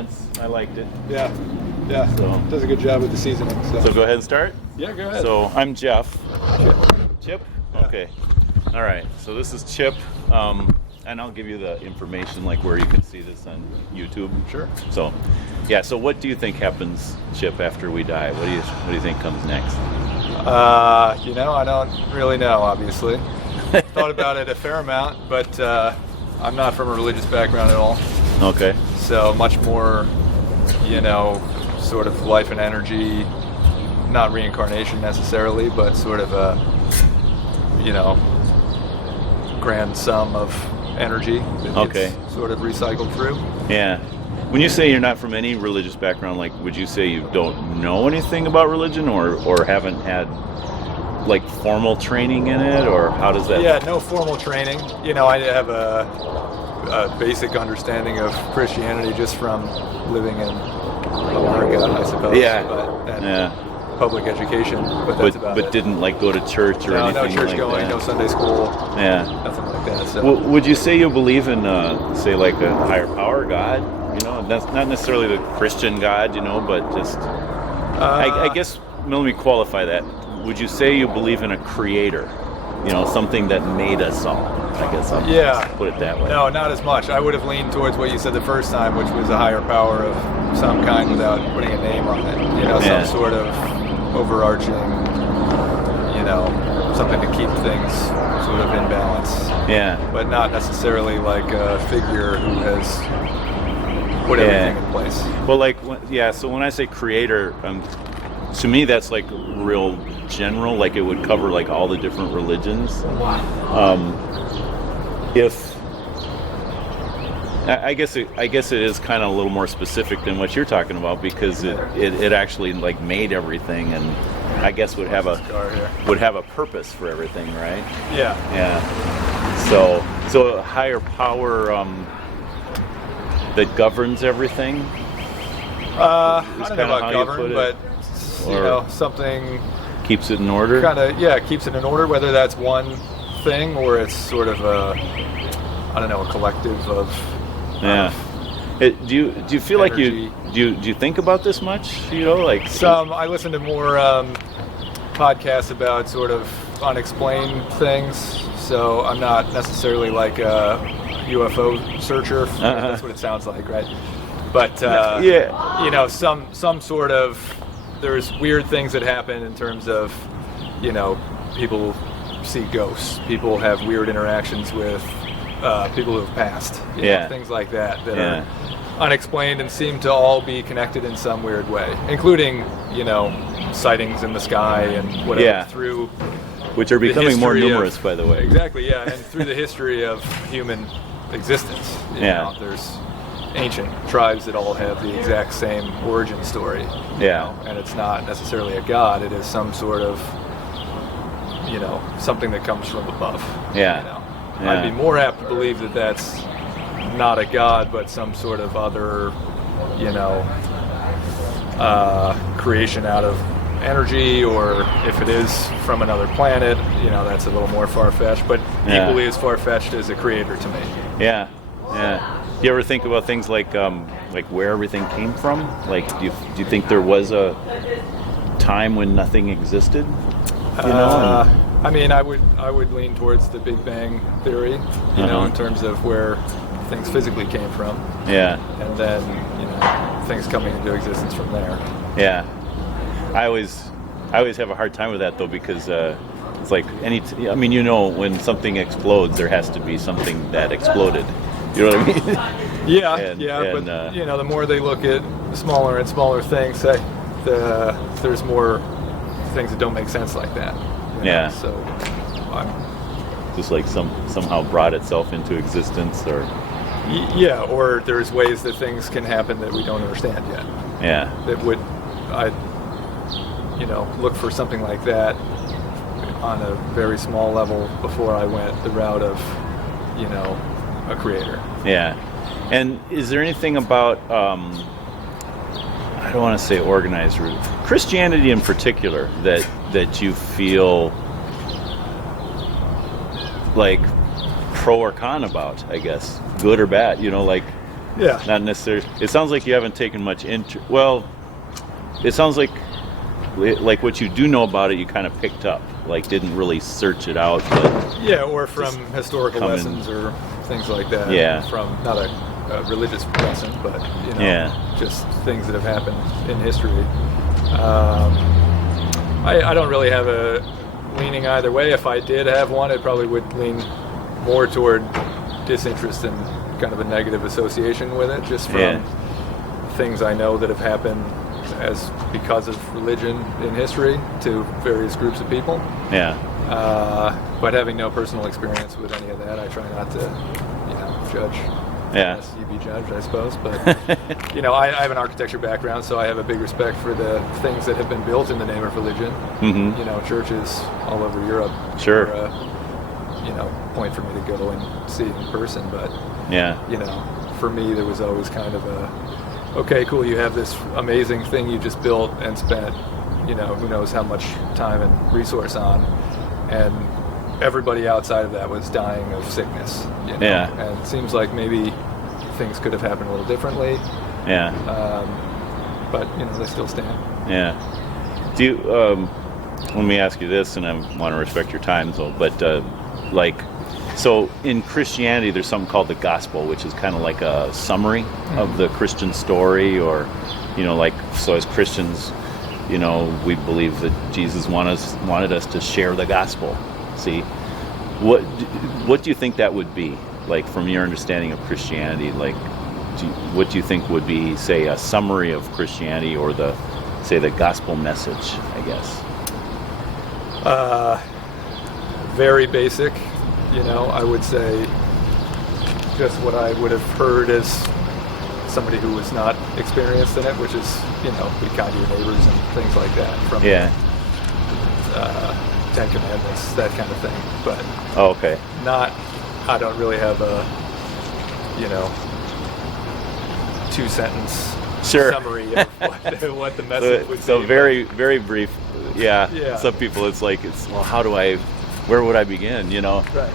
once. I liked it. Yeah. Yeah. So Does a good job with the seasoning. So go ahead and start. Yeah, go ahead. So I'm Jeff. Chip? Yeah. Okay. All right. So this is Chip. And I'll give you the information like where you can see this on YouTube. Sure. So, yeah. So what do you think happens, Chip, after we die? What do you think comes next? I don't really know, obviously. Thought about it a fair amount, but I'm not from a religious background at all. Okay. So much more, sort of life and energy, not reincarnation necessarily, but sort of a, grand sum of energy that gets sort of recycled through. Yeah. When you say you're not from any religious background, like, would you say you don't know anything about religion or haven't had, like, formal training in it, or how does that... Yeah, no formal training. I have a basic understanding of Christianity just from living in America, I suppose. Yeah. And public education, but that's about it. But didn't, like, go to church or anything like that? No church going, no Sunday school. Yeah. Nothing like that. So. Would you say you believe in, say, like a higher power, God? That's not necessarily the Christian God, but just... I guess, let me qualify that. Would you say you believe in a creator? Something that made us all, I guess I'll put it that way. No, not as much. I would have leaned towards what you said the first time, which was a higher power of some kind without putting a name on it. Some sort of overarching, something to keep things sort of in balance. Yeah. But not necessarily like a figure who has put everything in place. Well, so when I say creator, to me that's like real general, like it would cover like all the different religions. I guess it is kind of a little more specific than what you're talking about, because it actually like made everything, and I guess would have a purpose for everything, right? Yeah. Yeah. So a higher power that governs everything. I don't know about govern, but something keeps it in order. Keeps it in order. Whether that's one thing or it's sort of a collective of. Yeah. Do you feel energy. Like do you think about this much? I listen to more podcasts about sort of unexplained things. So I'm not necessarily like a UFO searcher. That's what it sounds like, right? But some sort of, there's weird things that happen in terms of, people see ghosts. People have weird interactions with people who have passed. Things like that are unexplained and seem to all be connected in some weird way, including, sightings in the sky and whatever through... Which are becoming more numerous, by the way. Exactly, yeah, and through the history of human existence. There's ancient tribes that all have the exact same origin story. And it's not necessarily a god, it is some sort of, something that comes from above. I'd be more apt to believe that that's not a god, but some sort of other, creation out of energy, or if it is from another planet, that's a little more far-fetched, but equally as far-fetched as a creator to me. Yeah. Do you ever think about things like where everything came from? Like, do you think there was a time when nothing existed? I would lean towards the Big Bang theory, in terms of where things physically came from. Yeah. And then, things coming into existence from there. Yeah. I always have a hard time with that, though, because it's like when something explodes, there has to be something that exploded. You know what I mean? But the more they look at smaller and smaller things, there's more things that don't make sense like that. So I'm just like somehow brought itself into existence, or or there's ways that things can happen that we don't understand yet. That would look for something like that on a very small level before I went the route of a creator. Yeah. And is there anything about I don't want to say organized, Christianity in particular, that you feel like pro or con about, I guess, good or bad, Yeah. Not necessarily. It sounds like you haven't taken much interest. Well, it sounds like what you do know about it, you kind of picked up. Like, didn't really search it out, but yeah, or from historical lessons or things like that. Yeah. From not a religious lesson, but just things that have happened in history. I don't really have a leaning either way. If I did have one, it probably would lean more toward disinterest and kind of a negative association with it, just from things I know that have happened because of religion in history to various groups of people. Yeah. But having no personal experience with any of that, I try not to, judge. Yeah. Unless you be judged, I suppose. But I have an architecture background, so I have a big respect for the things that have been built in the name of religion. Mm-hmm. Churches all over Europe. Sure. Point for me to go and see in person. But for me, there was always kind of okay, cool, you have this amazing thing you just built and spent, who knows how much time and resource on, and everybody outside of that was dying of sickness, and it seems like maybe things could have happened a little differently. Yeah. But, they still stand. Yeah. Do you, let me ask you this, and I want to respect your time, though, but, so in Christianity, there's something called the gospel, which is kind of like a summary of the Christian story, or, so as Christians, we believe that Jesus wanted us to share the gospel. See, what do you think that would be? Like, from your understanding of Christianity, like, what do you think would be, say, a summary of Christianity, or the gospel message, I guess? Very basic. I would say just what I would have heard as somebody who was not experienced in it, which is, be kind to your neighbors and things like that from Ten Commandments, that kind of thing. But I don't really have a, 2-sentence summary of what the message would be. So very, very brief. Yeah. Some people, where would I begin, Right.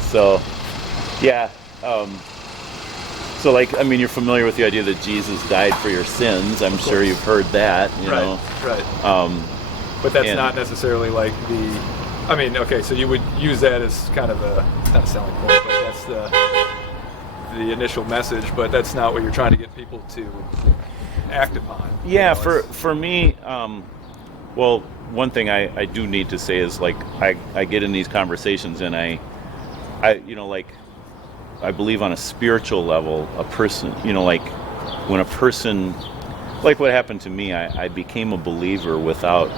So, you're familiar with the idea that Jesus died for your sins. I'm sure you've heard that, know. Right. But that's not necessarily like so you would use that as kind of not a selling point, but that's the initial message, but that's not what you're trying to get people to act upon. Yeah, for me, one thing I do need to say is, like, I get in these conversations, and I believe on a spiritual level, a person, when a person, like what happened to me, I became a believer without,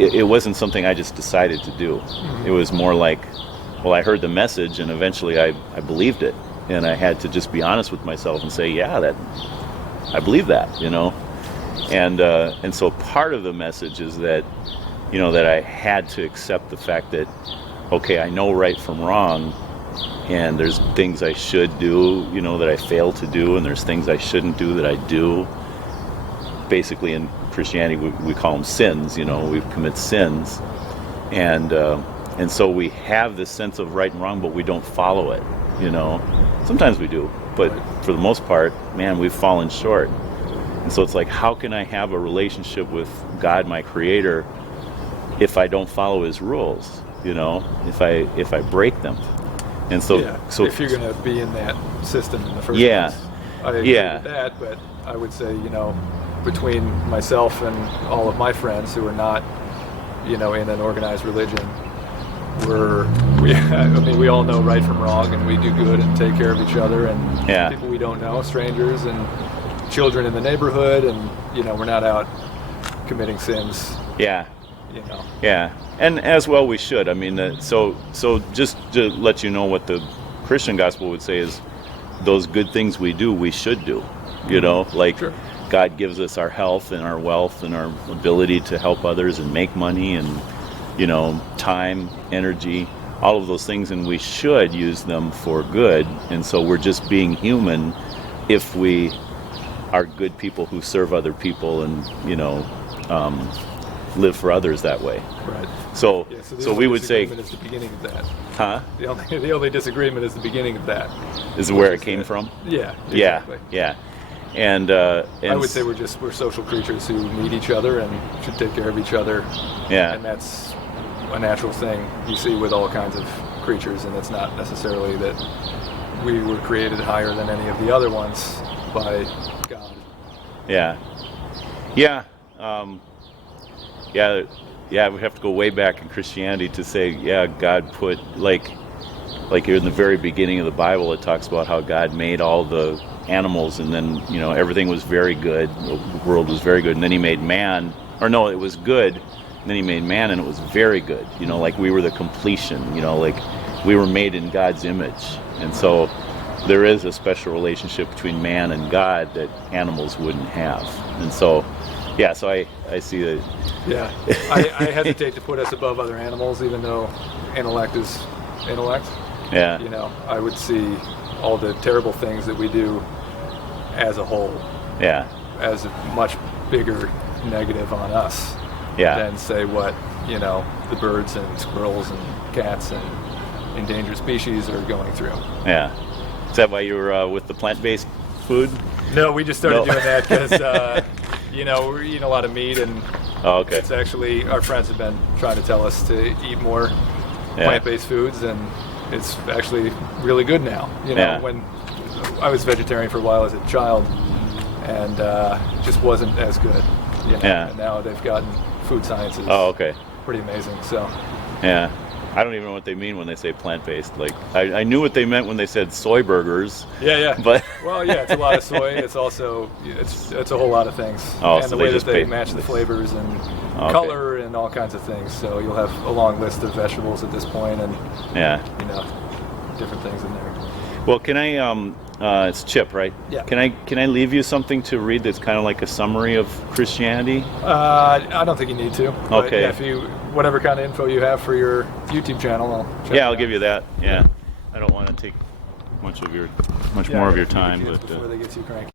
it wasn't something I just decided to do. Mm-hmm. It was more like, I heard the message, and eventually I believed it, and I had to just be honest with myself and say, I believe that, And so part of the message is that, that I had to accept the fact that, okay, I know right from wrong, and there's things I should do, that I fail to do, and there's things I shouldn't do that I do. Basically, in Christianity, we call them sins. We commit sins, and so we have this sense of right and wrong, but we don't follow it. Sometimes we do, but for the most part, man, we've fallen short. And so it's like, how can I have a relationship with God, my Creator, if I don't follow His rules? If I break them. And so if you're going to be in that system in the first place, I agree with that. But I would say, between myself and all of my friends who are not, in an organized religion, we all know right from wrong, and we do good and take care of each other, and people we don't know, strangers, and children in the neighborhood, and we're not out committing sins. And as well we should. So just to let you know, what the Christian gospel would say is, those good things we do, we should do. Sure. God gives us our health and our wealth and our ability to help others and make money and time, energy, all of those things, and we should use them for good. And so we're just being human if we are good people who serve other people and live for others that way. Right. So Yeah, so the so only we would say, disagreement is the beginning of that. huh? The only disagreement is the beginning of that. Is where it came from? Yeah. Yeah, Exactly. yeah. And I would say we're social creatures who need each other and should take care of each other. yeah, And that's a natural thing you see with all kinds of creatures, and it's not necessarily that we were created higher than any of the other ones by God. yeah, yeah, yeah, yeah. We have to go way back in Christianity to say, yeah, God put like in the very beginning of the Bible, it talks about how God made all the animals, and then everything was very good. The world was very good, and then He made man. Or no, it was good, and then He made man, and it was very good. Like we were the completion. Like we were made in God's image, and so there is a special relationship between man and God that animals wouldn't have. And so, yeah, so I see that. Yeah, I hesitate to put us above other animals, even though intellect is intellect. Yeah. I would see all the terrible things that we do as a whole Yeah. as a much bigger negative on us Yeah. than say what the birds and squirrels and cats and endangered species are going through. Yeah. Is that why you were with the plant-based food? No, we just started No. doing that because we're eating a lot of meat, and Oh, okay. it's actually our friends have been trying to tell us to eat more Yeah. plant-based foods, and it's actually really good now. Yeah. When I was vegetarian for a while as a child, and it just wasn't as good. Yeah. And now they've gotten food sciences. Oh, okay. Pretty amazing. So Yeah. I don't even know what they mean when they say plant-based. Like, I knew what they meant when they said soy burgers. yeah. But Well, yeah, it's a lot of soy. It's also it's a whole lot of things. Oh, and so the they way that just they pay- match the flavors and Okay. color and all kinds of things. So you'll have a long list of vegetables at this point, and yeah. different things in there. Well, can I? It's Chip, right? Yeah. Can I leave you something to read that's kind of like a summary of Christianity? I don't think you need to. But Okay. yeah, if you whatever kind of info you have for your YouTube channel, I'll check it I'll out. give you that. Yeah. I don't want to take much more of your time, Kids but. before they get too cranky.